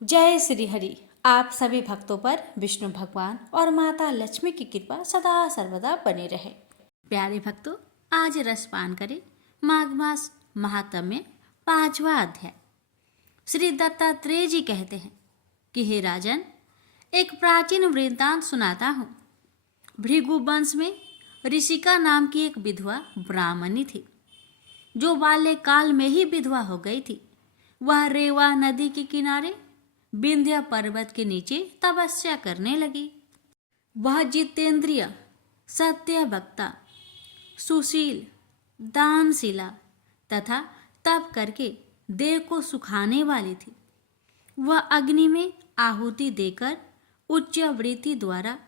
जय श्री हरि। आप सभी भक्तों पर विष्णु भगवान और माता लक्ष्मी की कृपा सदा सर्वदा बनी रहे। प्यारे भक्तों, आज रसपान करें माघ मास महात्म्य 5वां अध्याय। श्री दत्तात्रेय जी कहते हैं कि हे राजन, एक प्राचीन वृत्तांत सुनाता हूँ। भृगु वंश में ऋषिका नाम की एक विधवा ब्राह्मणी थी, जो बाल्यकाल में ही विधवा हो गई थी। वह रेवा नदी के किनारे विंध्य पर्वत के नीचे तपस्या करने लगी। वह जितेंद्रिय, सत्यवक्ता, सुशील, दानशिला तथा तप करके देह को सुखाने वाली थी। वह अग्नि में आहुति देकर उच्च वृत्ति द्वारा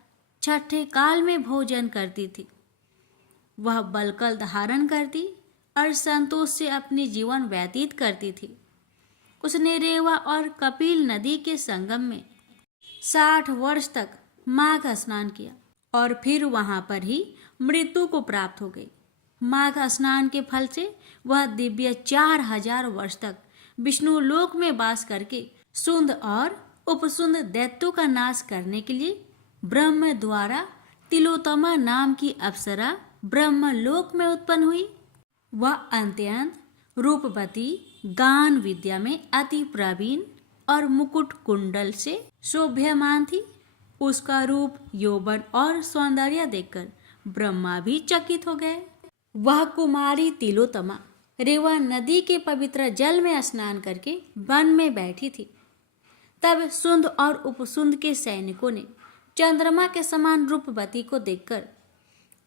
छठे काल में भोजन करती थी। वह बलकल धारण करती और संतोष से अपनी जीवन व्यतीत करती थी। उसने रेवा और कपिल नदी के संगम में 60 वर्ष तक माघ स्नान किया और फिर वहां पर ही मृत्यु को प्राप्त हो गई। माघ स्नान के फल से वह दिव्य 4000 वर्ष तक विष्णु लोक में वास करके सुंद और उपसुंद दैत्यों का नाश करने के लिए ब्रह्म द्वारा तिलोत्तमा नाम की अप्सरा ब्रह्मलोक में उत्पन्न हुई। वह अत्यंत रूपवती, गान विद्या में अति प्रवीण और मुकुट कुंडल से शोभ्यमान थी। उसका रूप, यौवन और सौंदर्य देखकर ब्रह्मा भी चकित हो गए। वह कुमारी तिलोत्तमा रेवा नदी के पवित्र जल में स्नान करके वन में बैठी थी। तब सुंद और उपसुंद के सैनिकों ने चंद्रमा के समान रूपवती को देखकर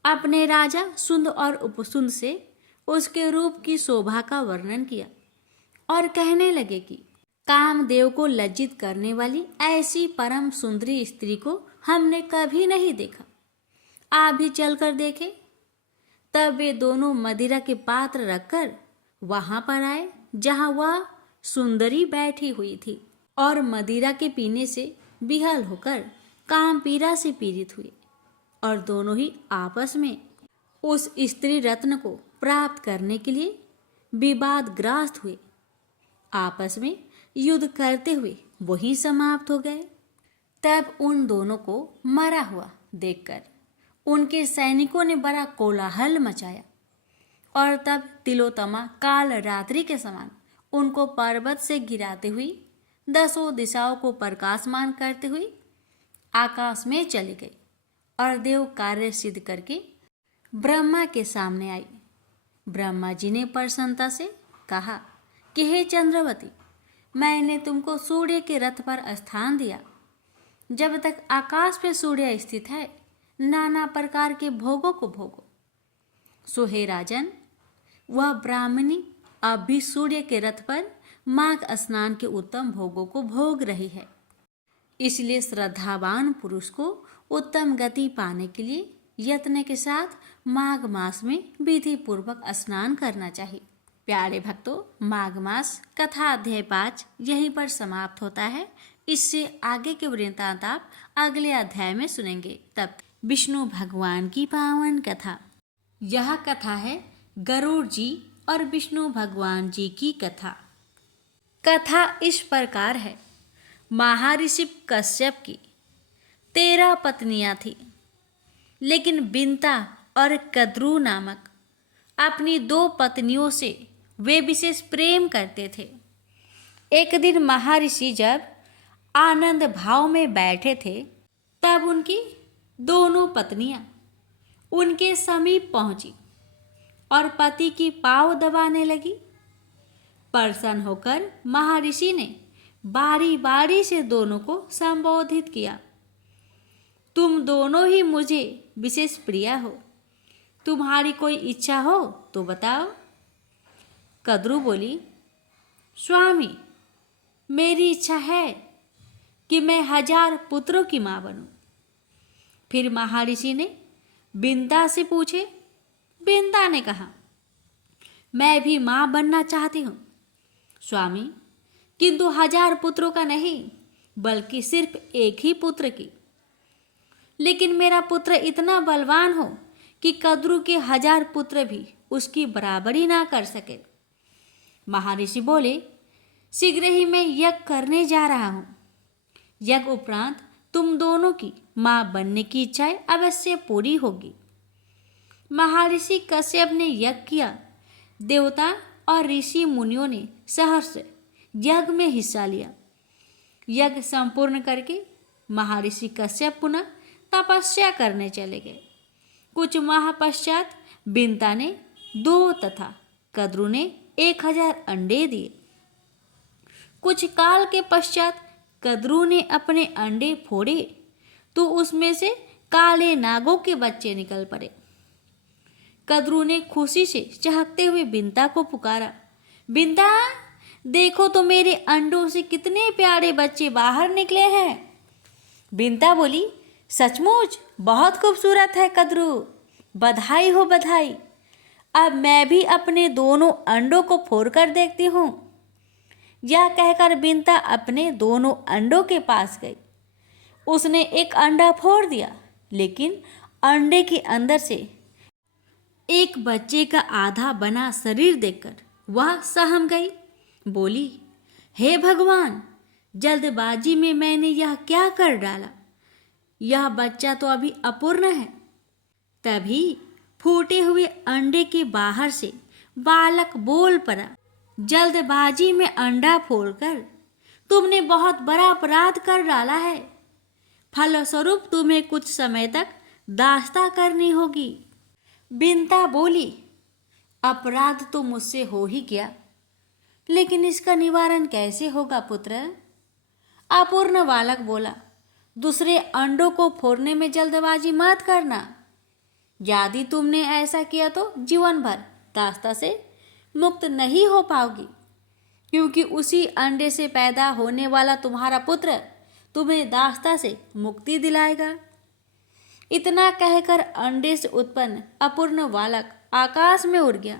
अपने राजा सुंद और उपसुंद से उसके रूप की शोभा का वर्णन किया और कहने लगे कि कामदेव को लज्जित करने वाली ऐसी परम सुंदरी स्त्री को हमने कभी नहीं देखा। आप भी चलकर देखें। तब वे दोनों मदिरा के पात्र रखकर वहां पर आए जहां वह सुंदरी बैठी हुई थी और मदिरा के पीने से विहल होकर काम पीड़ा से पीड़ित हुए और दोनों ही आपस में उस स्त्री रत्न को प्राप्त करने के लिए विवादग्रस्त हुए। आपस में युद्ध करते हुए वही समाप्त हो गए। तब उन दोनों को मरा हुआ देखकर उनके सैनिकों ने बड़ा कोलाहल मचाया और तब तिलोत्तमा काल रात्रि के समान उनको पर्वत से गिराते हुई 10 दिशाओं को प्रकाशमान करते हुए आकाश में चली गई और देव कार्य सिद्ध करके ब्रह्मा के सामने आई। ब्रह्मा जी ने प्रसन्नता से कहा कि हे चंद्रवती, मैंने तुमको सूर्य के रथ पर स्थान दिया। जब तक आकाश में सूर्य स्थित है, नाना प्रकार के भोगों को भोगो। सो हे राजन, वह ब्राह्मणी अब भी सूर्य के रथ पर माघ स्नान के उत्तम भोगों को भोग रही है। इसलिए श्रद्धावान पुरुष को उत्तम गति पाने के लिए यत्न के साथ माघ मास में विधि पूर्वक स्नान करना चाहिए। प्यारे भक्तों, माघ मास कथा अध्याय 5 यहीं पर समाप्त होता है। इससे आगे के वृत्तांत आप अगले अध्याय में सुनेंगे। तब विष्णु भगवान की पावन कथा। यह कथा है गरुड़ जी और विष्णु भगवान जी की कथा। कथा इस प्रकार है। महर्षि कश्यप की 13 पत्नियां थी, लेकिन बिंता और कद्रू नामक अपनी 2 पत्नियों से वे विशेष प्रेम करते थे। एक दिन महर्षि जब आनंद भाव में बैठे थे, तब उनकी दोनों पत्नियां उनके समीप पहुंची और पति की पाँव दबाने लगी। प्रसन्न होकर महर्षि ने बारी बारी से दोनों को संबोधित किया। तुम दोनों ही मुझे विशेष प्रिय हो। तुम्हारी कोई इच्छा हो तो बताओ। कद्रू बोली, स्वामी, मेरी इच्छा है कि मैं 1000 पुत्रों की मां बनूं। फिर महर्षि ने बिंदा से पूछे। बिंदा ने कहा, मैं भी मां बनना चाहती हूं स्वामी, किंतु 1000 पुत्रों का नहीं, बल्कि सिर्फ एक ही पुत्र की। लेकिन मेरा पुत्र इतना बलवान हो कि कद्रू के 1000 पुत्र भी उसकी बराबरी ना कर सके। महर्षि बोले, शीघ्र ही मैं यज्ञ करने जा रहा हूं। यज्ञ उपरांत तुम दोनों की माँ बनने की इच्छाएं अवश्य पूरी होगी। महर्षि कश्यप ने यज्ञ किया। देवता और ऋषि मुनियों ने सहर्ष यज्ञ में हिस्सा लिया। यज्ञ संपूर्ण करके महर्षि कश्यप पुनः तपस्या करने चले गए। कुछ माह पश्चात बिंता ने 2 तथा कद्रु ने 1000 अंडे दिए। कुछ काल के पश्चात कद्रु ने अपने अंडे फोड़े तो उसमें से काले नागों के बच्चे निकल पड़े। कद्रु ने खुशी से चहकते हुए बिंता को पुकारा, बिंता देखो तो मेरे अंडों से कितने प्यारे बच्चे बाहर निकले हैं। बिंता बोली, सचमुच बहुत खूबसूरत है कद्रु, बधाई हो बधाई। अब मैं भी अपने दोनों अंडों को फोड़कर देखती हूँ। यह कहकर बिंता अपने दोनों अंडों के पास गई। उसने एक अंडा फोड़ दिया, लेकिन अंडे के अंदर से एक बच्चे का आधा बना शरीर देखकर वह सहम गई। बोली, हे भगवान, जल्दबाजी में मैंने यह क्या कर डाला। यह बच्चा तो अभी अपूर्ण है। तभी फूटे हुए अंडे के बाहर से बालक बोल पड़ा, जल्दबाजी में अंडा फोड़कर तुमने बहुत बड़ा अपराध कर डाला है। फलस्वरूप तुम्हें कुछ समय तक दास्ता करनी होगी। बिंता बोली, अपराध तो मुझसे हो ही गया, लेकिन इसका निवारण कैसे होगा पुत्र। अपूर्ण बालक बोला, दूसरे अंडों को फोड़ने में जल्दबाजी मत करना। यदि तुमने ऐसा किया तो जीवन भर दास्ता से मुक्त नहीं हो पाओगी, क्योंकि उसी अंडे से पैदा होने वाला तुम्हारा पुत्र तुम्हें दास्ता से मुक्ति दिलाएगा। इतना कहकर अंडे से उत्पन्न अपूर्ण बालक आकाश में उड़ गया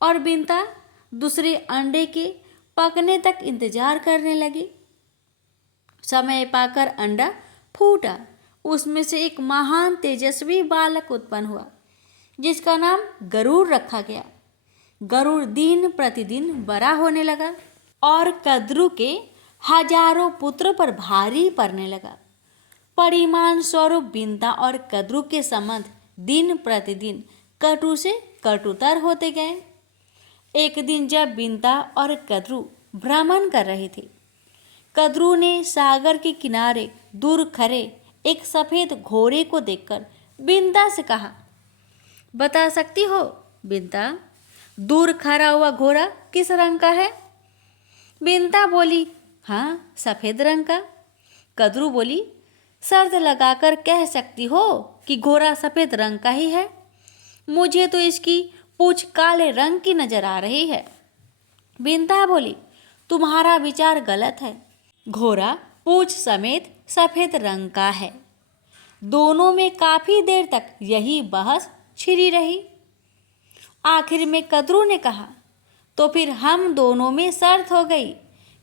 और बिंता दूसरे अंडे के पकने तक इंतजार करने लगी। समय पाकर अंडा फूटा। उसमें से एक महान तेजस्वी बालक उत्पन्न हुआ, जिसका नाम गरुड़ रखा गया। गरुड़ दिन प्रतिदिन बड़ा होने लगा और कद्रु के हजारों पुत्रों पर भारी पड़ने लगा। परिमाण स्वरूप बिंता और कद्रु के संबंध दिन प्रतिदिन कटु से कटुतर होते गए। एक दिन जब बिंता और कद्रु भ्रमण कर रहे थे, कद्रु ने सागर के किनारे दूर खड़े एक सफेद घोड़े को देखकर बिंता से कहा, बता सकती हो बिंता, दूर खड़ा हुआ घोड़ा किस रंग का है। बिंता बोली, हाँ सफेद रंग का। कद्रु बोली, शर्त लगाकर कह सकती हो कि घोड़ा सफेद रंग का ही है। मुझे तो इसकी पूंछ काले रंग की नजर आ रही है। बिंता बोली, तुम्हारा विचार गलत है। घोड़ा पूंछ समेत सफेद रंग का है। दोनों में काफी देर तक यही बहस छिड़ी रही। आखिर में कद्रु ने कहा, तो फिर हम दोनों में शर्त हो गई।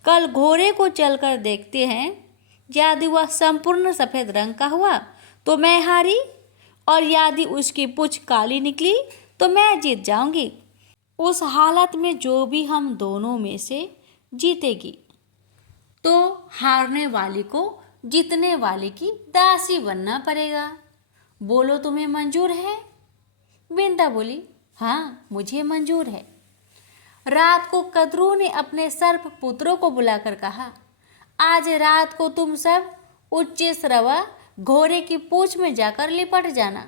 कल घोड़े को चलकर देखते हैं। यदि वह संपूर्ण सफेद रंग का हुआ तो मैं हारी, और यदि उसकी पूंछ काली निकली तो मैं जीत जाऊंगी। उस हालत में जो भी हम दोनों में से जीतेगी, तो हारने वाली को जीतने वाले की दासी बनना पड़ेगा। बोलो तुम्हें मंजूर है। बिंता बोली, हाँ मुझे मंजूर है। रात को कद्रु ने अपने सर्प पुत्रों को बुलाकर कहा, आज रात को तुम सब उच्च श्रवा घोड़े की पूंछ में जाकर लिपट जाना,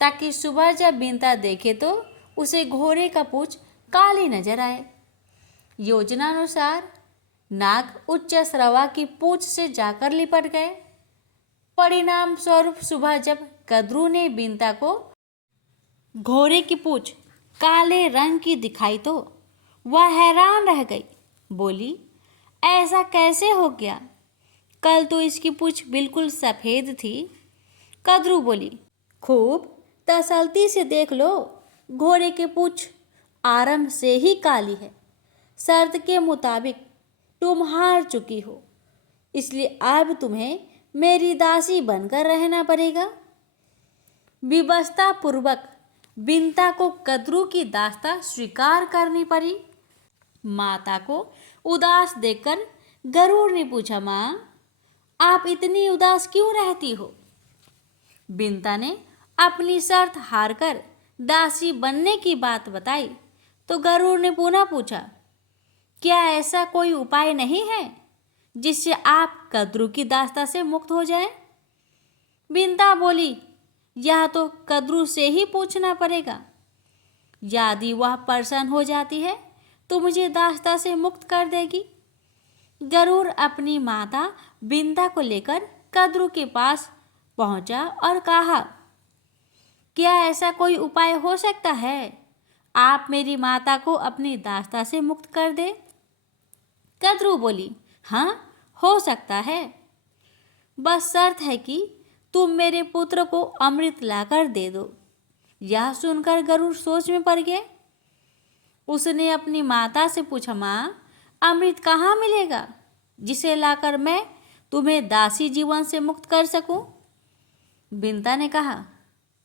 ताकि सुबह जब बिंता देखे तो उसे घोड़े का पूंछ काली नजर आए। योजनानुसार नाग उच्च श्रवा की पूंछ से जाकर लिपट गए। परिणाम स्वरूप सुबह जब कद्रु ने बिंता को घोड़े की पूंछ काले रंग की दिखाई तो वह हैरान रह गई। बोली, ऐसा कैसे हो गया, कल तो इसकी पूंछ बिल्कुल सफ़ेद थी। कद्रु बोली, खूब तसल्ली से देख लो, घोड़े की पूंछ आरंभ से ही काली है। शर्त के मुताबिक तुम हार चुकी हो, इसलिए अब तुम्हें मेरी दासी बनकर रहना पड़ेगा। विवशता पूर्वक बिंता को कद्रु की दास्ता स्वीकार करनी पड़ी। माता को उदास देखकर गरुड़ ने पूछा, माँ आप इतनी उदास क्यों रहती हो? बिंता ने अपनी शर्त हारकर दासी बनने की बात बताई तो गरुड़ ने पुनः पूछा, क्या ऐसा कोई उपाय नहीं है जिससे आप कद्रू की दास्ता से मुक्त हो जाएं? बिंता बोली, यह तो कद्रू से ही पूछना पड़ेगा। यदि वह प्रसन्न हो जाती है तो मुझे दास्ता से मुक्त कर देगी। गरुड़ अपनी माता बिंता को लेकर कद्रू के पास पहुंचा और कहा, क्या ऐसा कोई उपाय हो सकता है? आप मेरी माता को अपनी दास्ता से मुक्त कर दे। कद्रू बोली, हाँ, हो सकता है, बस शर्त है कि तुम मेरे पुत्र को अमृत लाकर दे दो। यह सुनकर गरुड़ सोच में पड़ गया। उसने अपनी माता से पूछा, माँ, अमृत कहाँ मिलेगा जिसे लाकर मैं तुम्हें दासी जीवन से मुक्त कर सकूं? बिंता ने कहा,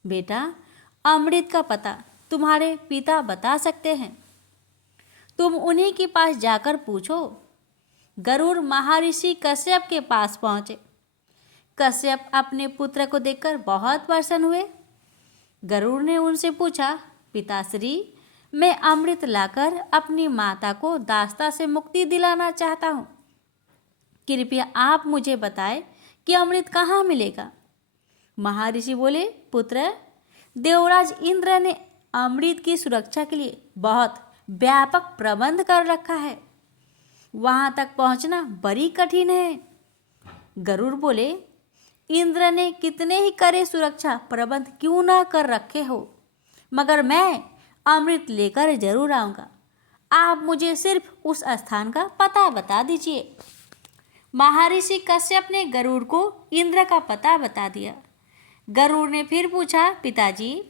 बेटा, अमृत का पता तुम्हारे पिता बता सकते हैं, तुम उन्हीं के पास जाकर पूछो। गरुड़ महर्षि कश्यप के पास पहुंचे। कश्यप अपने पुत्र को देखकर बहुत प्रसन्न हुए। गरुड़ ने उनसे पूछा, पिताश्री, मैं अमृत लाकर अपनी माता को दास्ता से मुक्ति दिलाना चाहता हूँ। कृपया आप मुझे बताएं कि अमृत कहाँ मिलेगा। महर्षि बोले, पुत्र, देवराज इंद्र ने अमृत की सुरक्षा के लिए बहुत व्यापक प्रबंध कर रखा है, वहां तक पहुंचना बड़ी कठिन है। गरुड़ बोले, इंद्र ने कितने ही करे सुरक्षा प्रबंध क्यों ना कर रखे हो, मगर मैं अमृत लेकर जरूर आऊंगा। आप मुझे सिर्फ उस स्थान का पता बता दीजिए। महर्षि कश्यप ने गरुड़ को इंद्र का पता बता दिया। गरुड़ ने फिर पूछा, पिताजी,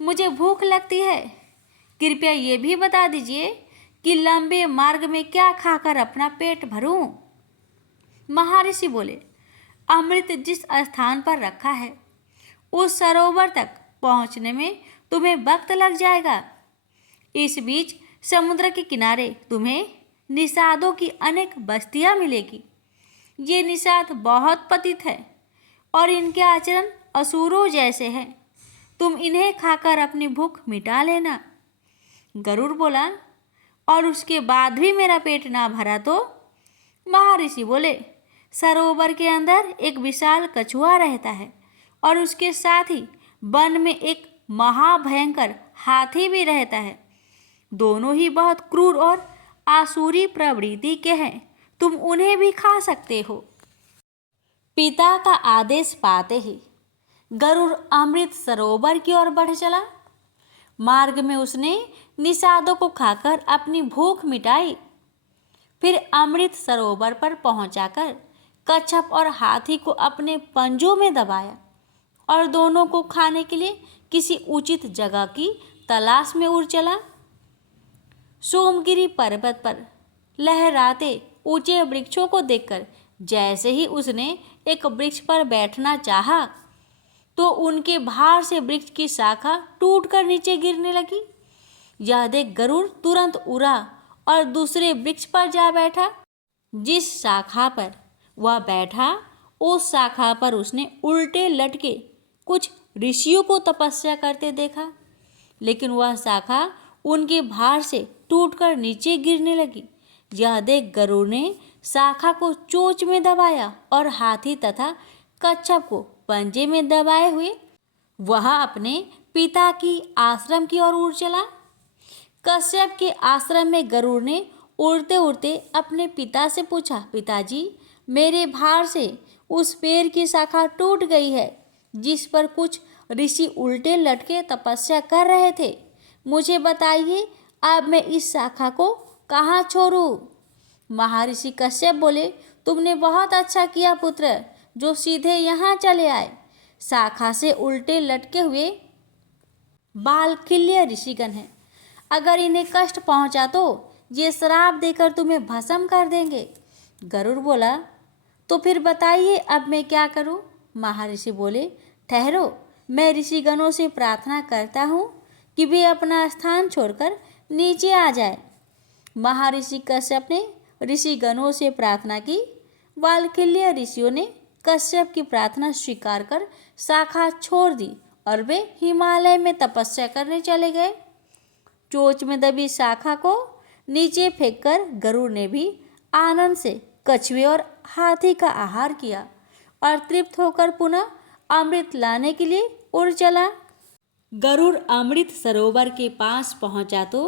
मुझे भूख लगती है, कृपया ये भी बता दीजिए कि लंबे मार्ग में क्या खाकर अपना पेट भरूं? महर्षि बोले, अमृत जिस स्थान पर रखा है उस सरोवर तक पहुंचने में तुम्हें वक्त लग जाएगा। इस बीच समुद्र के किनारे तुम्हें निषादों की अनेक बस्तियां मिलेगी। ये निषाद बहुत पतित है और इनके आचरण असुरों जैसे हैं। तुम इन्हें खाकर अपनी भूख मिटा लेना। गरुड़ बोला, और उसके बाद भी मेरा पेट ना भरा तो? महर्षि बोले, सरोवर के अंदर एक विशाल कछुआ रहता है और उसके साथ ही वन में एक महाभयंकर हाथी भी रहता है। दोनों ही बहुत क्रूर और आसुरी प्रवृत्ति के हैं, तुम उन्हें भी खा सकते हो। पिता का आदेश पाते ही गरुड़ अमृत सरोवर की ओर बढ़ चला। मार्ग में उसने निषादों को खाकर अपनी भूख मिटाई। फिर अमृत सरोवर पर पहुंचाकर कच्छप और हाथी को अपने पंजों में दबाया और दोनों को खाने के लिए किसी उचित जगह की तलाश में उड़ चला। सोमगिरी पर्वत पर लहराते ऊंचे वृक्षों को देखकर जैसे ही उसने एक वृक्ष पर बैठना चाहा तो उनके भार से वृक्ष की शाखा टूटकर नीचे गिरने लगी। यह देख गरुड़ तुरंत उड़ा और दूसरे वृक्ष पर जा बैठा। जिस शाखा पर वह बैठा उस शाखा पर उसने उल्टे लटके कुछ ऋषियों को तपस्या करते देखा, लेकिन वह शाखा उनके भार से टूटकर नीचे गिरने लगी। यह देख गरुड़ ने शाखा को चोंच में दबाया और हाथी तथा कच्छप को पंजे में दबाए हुए वह अपने पिता की आश्रम की ओर उड़ चला। कश्यप के आश्रम में गरुड़ ने उड़ते उड़ते अपने पिता से पूछा, पिताजी, मेरे भार से उस पेड़ की शाखा टूट गई है जिस पर कुछ ऋषि उल्टे लटके तपस्या कर रहे थे। मुझे बताइए, अब मैं इस शाखा को कहाँ छोड़ूं? महर्षि कश्यप बोले, तुमने बहुत अच्छा किया पुत्र, जो सीधे यहाँ चले आए। शाखा से उल्टे लटके हुए बालखिल्य ऋषिगण हैं। अगर इन्हें कष्ट पहुँचा तो ये श्राप देकर तुम्हें भस्म कर देंगे। गरुड़ बोला, तो फिर बताइए अब मैं क्या करूं? महर्षि बोले, ठहरो, मैं ऋषिगणों से प्रार्थना करता हूँ कि वे अपना स्थान छोड़कर नीचे आ जाए। महर्षि कश्यप ने ऋषिगणों से प्रार्थना की। वाल्खिल्य ऋषियों ने कश्यप की प्रार्थना स्वीकार कर शाखा छोड़ दी और वे हिमालय में तपस्या करने चले गए। चोंच में दबी शाखा को नीचे फेंककर गरुड़ ने भी आनंद से कछुए और हाथी का आहार किया और तृप्त होकर पुनः अमृत लाने के लिए उड़ चला। गरुड़ अमृत सरोवर के पास पहुंचा तो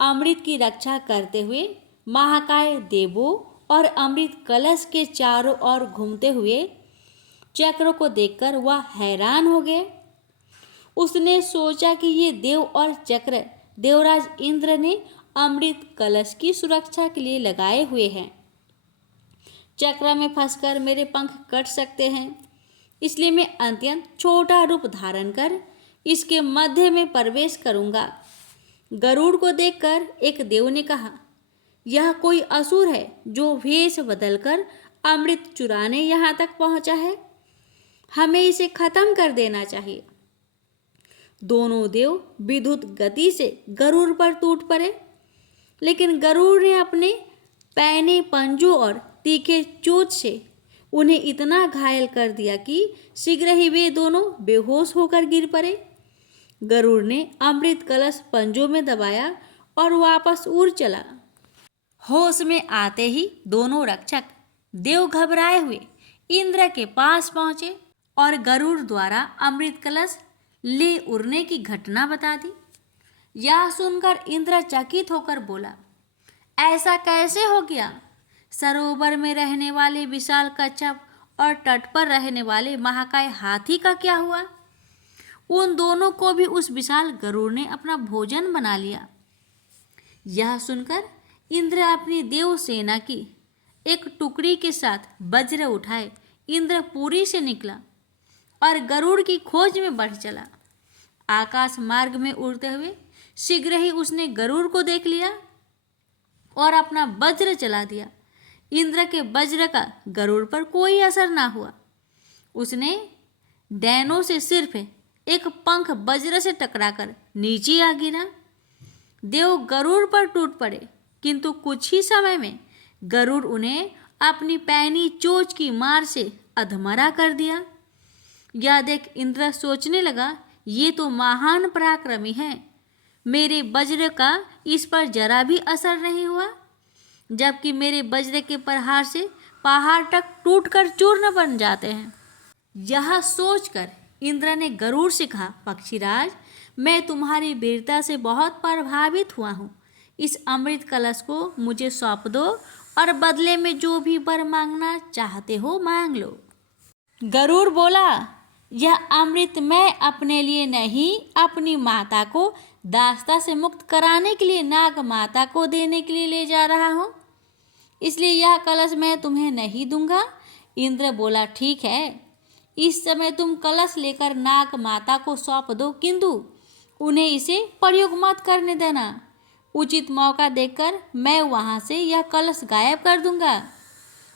अमृत की रक्षा करते हुए महाकाय देवों और अमृत कलश के चारों ओर घूमते हुए चक्र को देखकर वह हैरान हो गए। उसने सोचा कि ये देव और चक्र देवराज इंद्र ने अमृत कलश की सुरक्षा के लिए लगाए हुए हैं। चक्र में फंसकर मेरे पंख कट सकते हैं, इसलिए मैं अत्यंत छोटा रूप धारण कर इसके मध्य में प्रवेश करूंगा। गरुड़ को देखकर एक देव ने कहा, यह कोई असुर है जो वेश बदलकर अमृत चुराने यहाँ तक पहुंचा है। हमें इसे खत्म कर देना चाहिए। दोनों देव विद्युत गति से गरुड़ पर टूट पड़े, लेकिन गरुड़ ने अपने पैने पंजों और तीखे चोंच से उन्हें इतना घायल कर दिया कि शीघ्र ही वे दोनों बेहोश होकर गिर पड़े। गरुड़ ने अमृत कलश पंजों में दबाया और वापस उड़ चला। होश में आते ही दोनों रक्षक देव घबराए हुए इंद्र के पास पहुंचे और गरुड़ द्वारा अमृत कलश ले उड़ने की घटना बता दी। यह सुनकर इंद्र चकित होकर बोला, ऐसा कैसे हो गया? सरोवर में रहने वाले विशाल कच्छप और तट पर रहने वाले महाकाय हाथी का क्या हुआ? उन दोनों को भी उस विशाल गरुड़ ने अपना भोजन बना लिया। यह सुनकर इंद्र अपनी देव सेना की एक टुकड़ी के साथ वज्र उठाए इंद्रपुरी से निकला और गरुड़ की खोज में बढ़ चला। आकाश मार्ग में उड़ते हुए शीघ्र ही उसने गरुड़ को देख लिया और अपना वज्र चला दिया। इंद्र के वज्र का गरुड़ पर कोई असर ना हुआ। उसने डैनों से सिर्फ एक पंख वज्र से टकराकर नीचे आ गिरा। देव गरुड़ पर टूट पड़े, किंतु कुछ ही समय में गरुड़ उन्हें अपनी पैनी चोंच की मार से अधमरा कर दिया। यह देख इंद्र सोचने लगा, ये तो महान पराक्रमी है। मेरे वज्र का इस पर जरा भी असर नहीं हुआ, जबकि मेरे वज्र के प्रहार से पहाड़ तक टूटकर चूर्ण बन जाते हैं। यह सोचकर इंद्र ने गरुड़ से कहा, पक्षीराज, मैं तुम्हारी वीरता से बहुत प्रभावित हुआ हूँ। इस अमृत कलश को मुझे सौंप दो और बदले में जो भी वर मांगना चाहते हो मांग लो। गरुड़ बोला, यह अमृत मैं अपने लिए नहीं, अपनी माता को दास्ता से मुक्त कराने के लिए नाग माता को देने के लिए ले जा रहा हूँ, इसलिए यह कलश मैं तुम्हें नहीं दूंगा। इंद्र बोला, ठीक है, इस समय तुम कलश लेकर नाग माता को सौंप दो, किंतु उन्हें इसे प्रयोग मत करने देना। उचित मौका देखकर मैं वहाँ से यह कलश गायब कर दूंगा।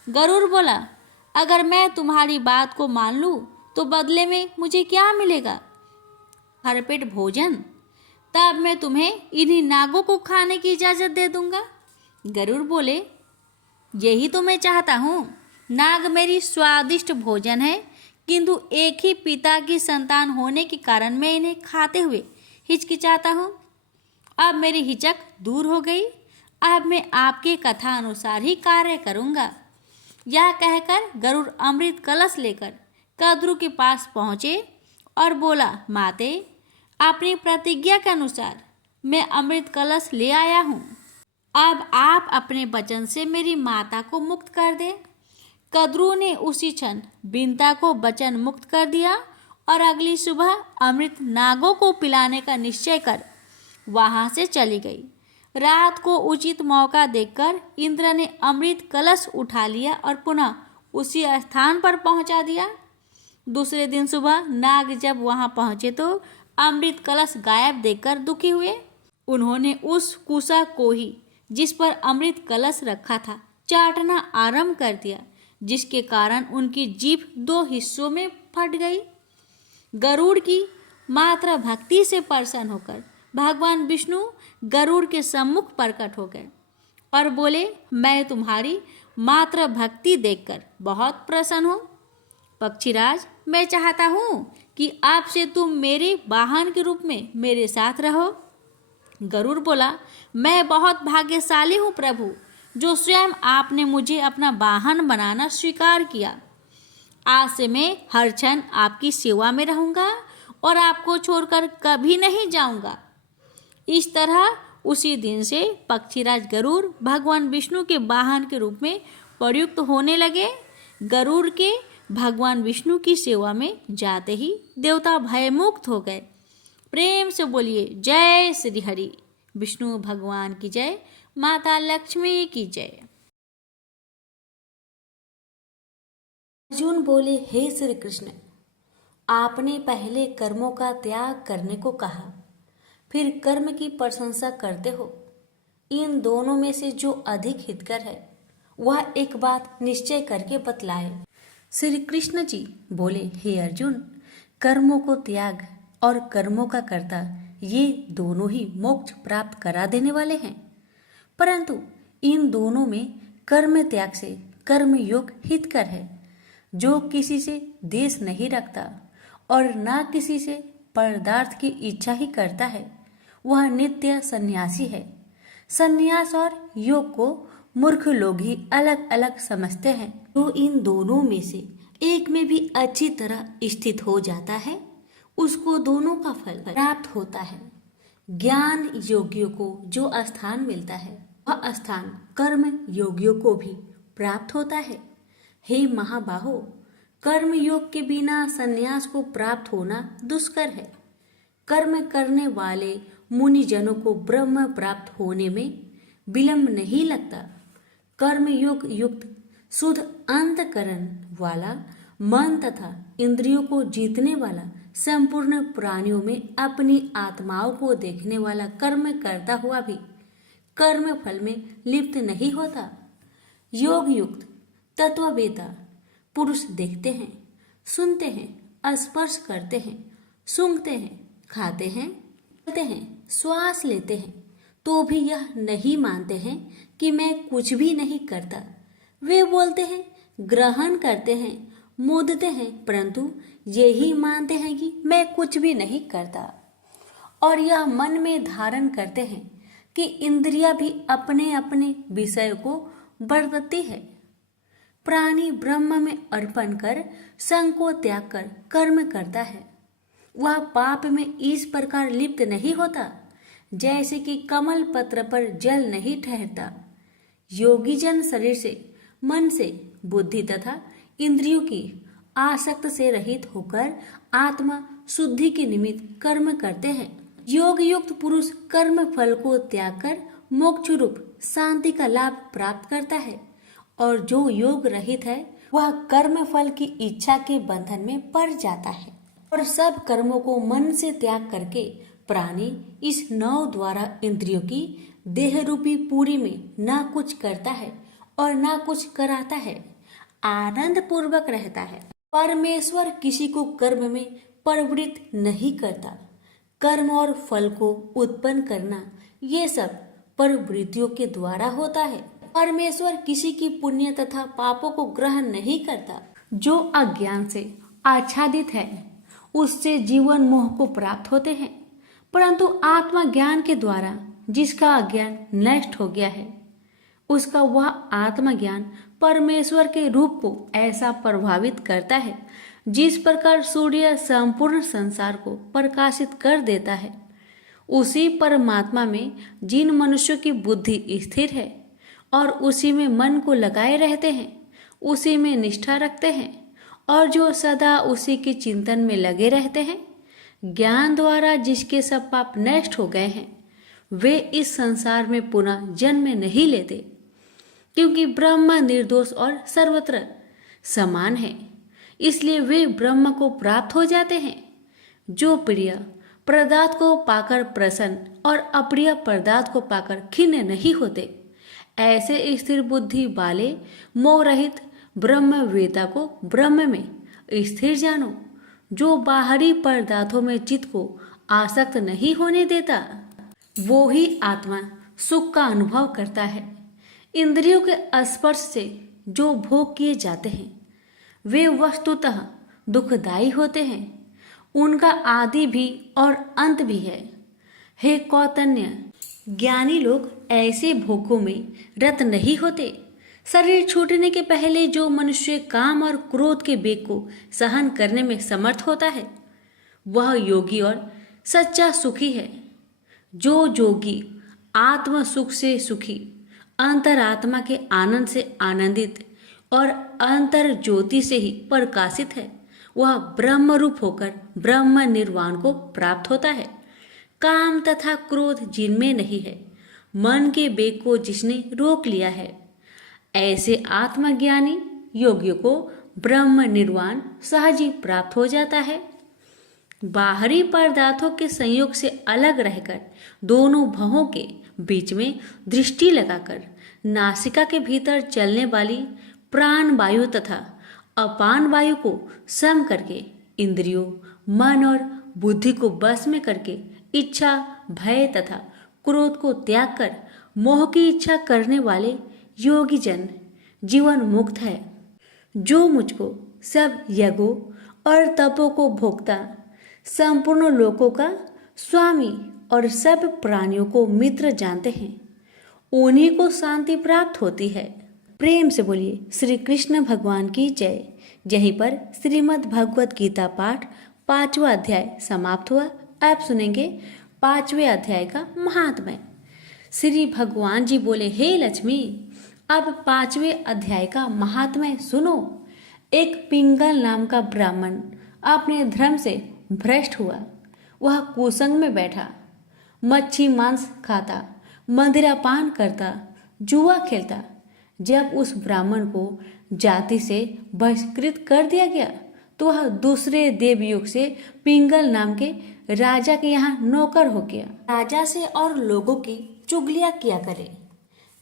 गरुड़ बोला, अगर मैं तुम्हारी बात को मान लूँ तो बदले में मुझे क्या मिलेगा? भरपेट भोजन। तब मैं तुम्हें इन्हीं नागों को खाने की इजाज़त दे दूंगा। गरुड़ बोले, यही तो मैं चाहता हूँ। नाग मेरी स्वादिष्ट भोजन है, किंतु एक ही पिता की संतान होने के कारण मैं इन्हें खाते हुए हिचकिचाता हूँ। अब मेरी हिचक दूर हो गई। अब मैं आपके कथा अनुसार ही कार्य करूँगा। यह कहकर गरुड़ अमृत कलश लेकर कद्रु के पास पहुँचे और बोला, माते, अपनी प्रतिज्ञा के अनुसार मैं अमृत कलश ले आया हूँ। अब आप अपने वचन से मेरी माता को मुक्त कर दें। कद्रु ने उसी क्षण बिंता को वचन मुक्त कर दिया और अगली सुबह अमृत नागों को पिलाने का निश्चय कर वहाँ से चली गई। रात को उचित मौका देखकर इंद्र ने अमृत कलश उठा लिया और पुनः उसी स्थान पर पहुँचा दिया। दूसरे दिन सुबह नाग जब वहाँ पहुँचे तो अमृत कलश गायब देखकर दुखी हुए। उन्होंने उस कुसा को ही जिस पर अमृत कलश रखा था चाटना आरंभ कर दिया, जिसके कारण उनकी जीभ 2 हिस्सों में फट गई। गरुड़ की मात्र भक्ति से प्रसन्न होकर भगवान विष्णु गरुड़ के सम्मुख प्रकट हो गए और बोले, मैं तुम्हारी मात्र भक्ति देखकर बहुत प्रसन्न हूँ। पक्षीराज, मैं चाहता हूँ कि आपसे तुम मेरे वाहन के रूप में मेरे साथ रहो। गरुड़ बोला, मैं बहुत भाग्यशाली हूँ प्रभु, जो स्वयं आपने मुझे अपना वाहन बनाना स्वीकार किया। आज से मैं हर क्षण आपकी सेवा में रहूँगा और आपको छोड़कर कभी नहीं जाऊँगा। इस तरह उसी दिन से पक्षीराज गरुड़ भगवान विष्णु के वाहन के रूप में प्रयुक्त होने लगे। गरुड़ के भगवान विष्णु की सेवा में जाते ही देवता भयमुक्त हो गए। प्रेम से बोलिए जय श्री हरि। विष्णु भगवान की जय, माता लक्ष्मी की जय। अर्जुन बोले, हे श्री कृष्ण, आपने पहले कर्मों का त्याग करने को कहा, फिर कर्म की प्रशंसा करते हो। इन दोनों में से जो अधिक हितकर है वह एक बात निश्चय करके बतलाए। श्री कृष्ण जी बोले, हे अर्जुन, कर्मों को त्याग और कर्मों का कर्ता ये दोनों ही मोक्ष प्राप्त करा देने वाले हैं, परंतु इन दोनों में कर्म त्याग से कर्म योग हितकर है। जो किसी से देश नहीं रखता और ना किसी से पदार्थ की इच्छा ही करता है, वह नित्य सन्यासी है। सन्यास और योग को मूर्ख लोग ही अलग अलग समझते हैं। जो इन दोनों में से एक में भी अच्छी तरह स्थित हो जाता है, उसको दोनों का फल प्राप्त होता है। ज्ञान योगियों को जो स्थान मिलता है, वह स्थान कर्म योगियों को भी प्राप्त होता है। हे महाबाहो, कर्म योग के बिना संन्यास को प्राप्त होना दुष्कर है। कर्म करने वाले मुनिजनों को ब्रह्म प्राप्त होने में विलंब नहीं लगता। कर्म योग युक्त शुद्ध अंतकरण वाला मन तथा इंद्रियों को जीतने वाला संपूर्ण प्राणियों में अपनी आत्माओं को देखने वाला कर्म करता हुआ भी कर्म फल में लिप्त नहीं होता। योग युक्त तत्ववेता पुरुष देखते हैं, सुनते हैं, स्पर्श करते हैं, सूंघते हैं, खाते हैं, चलते हैं, श्वास लेते हैं, तो भी यह नहीं मानते हैं कि मैं कुछ भी नहीं करता। वे बोलते हैं, ग्रहण करते हैं, मोदते हैं, परंतु यही मानते हैं कि मैं कुछ भी नहीं करता। और यह मन में धारण करते हैं कि इंद्रियां भी अपने अपने विषय को बरतती है। प्राणी ब्रह्म में अर्पण कर संग को त्याग कर कर्म करता है। वह पाप में इस प्रकार लिप्त नहीं होता जैसे कि कमल पत्र पर जल नहीं ठहरता। योगी जन शरीर से, मन से, बुद्धि तथा इंद्रियों की आसक्त से रहित होकर आत्मा शुद्धि के निमित्त कर्म करते हैं। योग युक्त पुरुष कर्म फल को त्याग कर मोक्ष रूप शांति का लाभ प्राप्त करता है, और जो योग रहित है वह कर्म फल की इच्छा के बंधन में पड़ जाता है। और सब कर्मों को मन से त्याग करके प्राणी इस नौ द्वारा इंद्रियों की देह रूपी पूरी में ना कुछ करता है और ना कुछ कराता है, आनंद पूर्वक रहता है। परमेश्वर किसी को कर्म में प्रवृत्त नहीं करता। कर्म और फल को उत्पन्न करना ये सब प्रवृत्तियों के द्वारा होता है। परमेश्वर किसी की पुण्य तथा पापों को ग्रहण नहीं करता। जो अज्ञान से आच्छादित है उससे जीवन मोह को प्राप्त होते हैं, परंतु आत्मा ज्ञान के द्वारा जिसका अज्ञान नष्ट हो गया है, उसका वह आत्मज्ञान परमेश्वर के रूप को ऐसा प्रभावित करता है जिस प्रकार सूर्य संपूर्ण संसार को प्रकाशित कर देता है। उसी परमात्मा में जिन मनुष्यों की बुद्धि स्थिर है और उसी में मन को लगाए रहते हैं, उसी में निष्ठा रखते हैं और जो सदा उसी के चिंतन में लगे रहते हैं, ज्ञान द्वारा जिसके सब पाप नष्ट हो गए हैं, वे इस संसार में पुनः जन्म नहीं लेते, क्योंकि ब्रह्म निर्दोष और सर्वत्र समान है। इसलिए वे ब्रह्म को प्राप्त हो जाते हैं। जो प्रिय पदार्थ को पाकर प्रसन्न और अप्रिय पदार्थ को पाकर खिन्न नहीं होते, ऐसे स्थिर बुद्धि वाले मोह रहित ब्रह्मवेता को ब्रह्म में स्थिर जानो, जो बाहरी पदार्थों में चित्त को आसक्त नहीं होने देता। वो ही आत्मा सुख का अनुभव करता है। इंद्रियों के स्पर्श से जो भोग किए जाते हैं वे वस्तुतः दुखदायी होते हैं। उनका आदि भी और अंत भी है। हे कौतन्य, ज्ञानी लोग ऐसे भोगों में रत नहीं होते। शरीर छूटने के पहले जो मनुष्य काम और क्रोध के बेग को सहन करने में समर्थ होता है, वह योगी और सच्चा सुखी है। जो योगी आत्म सुख से सुखी, अंतरात्मा के आनंद से आनंदित और अंतर ज्योति से ही प्रकाशित है, वह ब्रह्म रूप होकर ब्रह्म निर्वाण को प्राप्त होता है। काम तथा क्रोध जिनमें नहीं है, मन के बेग को जिसने रोक लिया है, ऐसे आत्मज्ञानी योगियों को ब्रह्म निर्वाण सहज ही प्राप्त हो जाता है। बाहरी पदार्थों के संयोग से अलग रहकर दोनों भवों के बीच में दृष्टि लगाकर नासिका के भीतर चलने वाली प्राण वायु तथा अपान वायु को सम करके इंद्रियों, मन और बुद्धि को बस में करके इच्छा, भय तथा क्रोध को त्याग कर मोह की इच्छा करने वाले योगी जन जीवन मुक्त है। जो मुझको सब यज्ञों और तपों को भोगता, संपूर्ण लोकों का स्वामी और सब प्राणियों को मित्र जानते हैं, उन्हीं को शांति प्राप्त होती है। प्रेम से बोलिए श्री कृष्ण भगवान की जय। यहीं पर श्रीमद् भगवत गीता पाठ 5वां अध्याय समाप्त हुआ। अब सुनेंगे 5वें अध्याय का महात्म्य। श्री भगवान जी बोले, हे लक्ष्मी, अब 5वें अध्याय का महात्म्य सुनो। एक पिंगल नाम का ब्राह्मण अपने धर्म से भ्रष्ट हुआ। वह कुसंग में बैठा, मच्छी मांस खाता, मदिरा पान करता, जुआ खेलता। जब उस ब्राह्मण को जाति से बहिष्कृत कर दिया गया तो वह दूसरे देवयुग से पिंगल नाम के राजा के यहाँ नौकर हो गया। राजा से और लोगों की चुगलियां किया करे।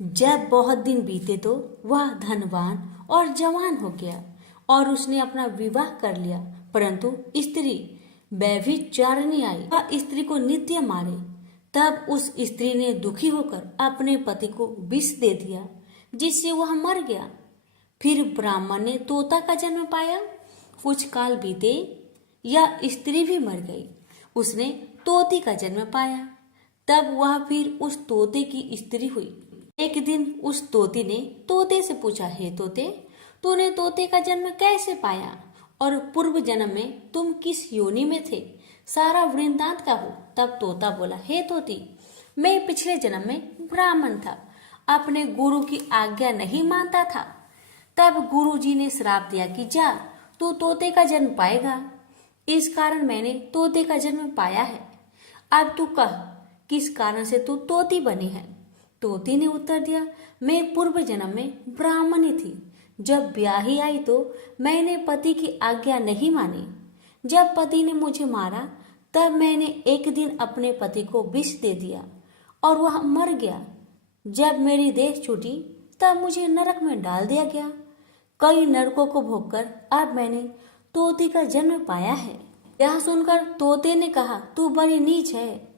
जब बहुत दिन बीते तो वह धनवान और जवान हो गया और उसने अपना विवाह कर लिया, परंतु स्त्री व्यभिचारिणी आई। वह स्त्री को नित्य मारे। तब उस स्त्री ने दुखी होकर अपने पति को विष दे दिया, जिससे वह मर गया। फिर ब्राह्मण ने तोता का जन्म पाया। कुछ काल बीते, यह स्त्री भी मर गई। उसने तोती का जन्म पाया। तब वह फिर उस तोते की स्त्री हुई। एक दिन उस तोती ने तोते से पूछा, हे तोते, तूने तोते का जन्म कैसे पाया और पूर्व जन्म में तुम किस योनि में थे? सारा वृंतांत का हो। तब तोता बोला, हे तोती, मैं पिछले जन्म में ब्राह्मण था, अपने गुरु की आज्ञा नहीं मानता था। तब गुरु जी ने श्राप दिया कि जा, तू तोते का जन्म पाएगा। इस कारण मैंने तोते का जन्म पाया है। अब तू कह, किस कारण से तू तोती बनी है? तोती ने उत्तर दिया, मैं पूर्व जन्म में ब्राह्मणी थी। जब ब्याही आई तो मैंने पति की आज्ञा नहीं मानी। जब पति ने मुझे मारा तब मैंने एक दिन अपने पति को विष दे दिया और वह मर गया। जब मेरी देह छूटी तब मुझे नरक में डाल दिया गया। कई नरकों को भोगकर अब मैंने तोती का जन्म पाया है। यह सुनकर तोते ने कहा, तू बड़ी नीच है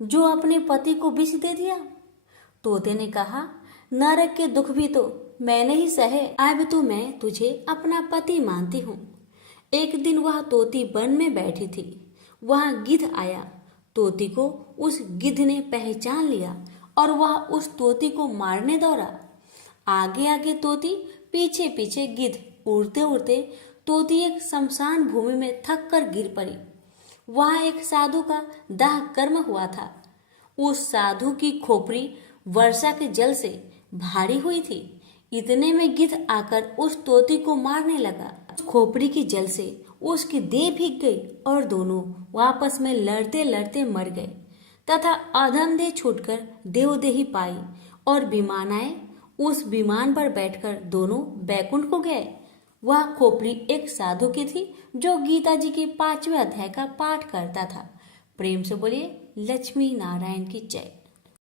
जो अपने पति को विष दे दिया। तोते ने कहा, नरक के दुख भी तो मैंने ही सहे। अब तो मैं तुझे अपना पति मानती हूँ। एक दिन वह तोती वन में बैठी थी। वहां गिद्ध आया। तोती को उस गिद्ध ने पहचान लिया और वह उस तोती को मारने दौड़ा। आगे आगे तोती, पीछे पीछे गिद्ध। उड़ते उड़ते तोती एक शमशान भूमि में थक कर गिर पड़ी। वहां एक साधु का दाह कर्म हुआ था। उस साधु की खोपड़ी वर्षा के जल से भारी हुई थी। इतने में गिद्ध आकर उस तोती को मारने लगा। खोपड़ी की जल से उसकी देह भीग गई और दोनों आपस में लड़ते लड़ते मर गए तथा अधम देह छूटकर देवदेही पाई और विमान आए। उस विमान पर बैठकर दोनों बैकुंठ को गए। वह खोपड़ी एक साधु की थी जो गीता जी के 5वें अध्याय का पाठ करता था। प्रेम से बोलिए लक्ष्मी नारायण की जय।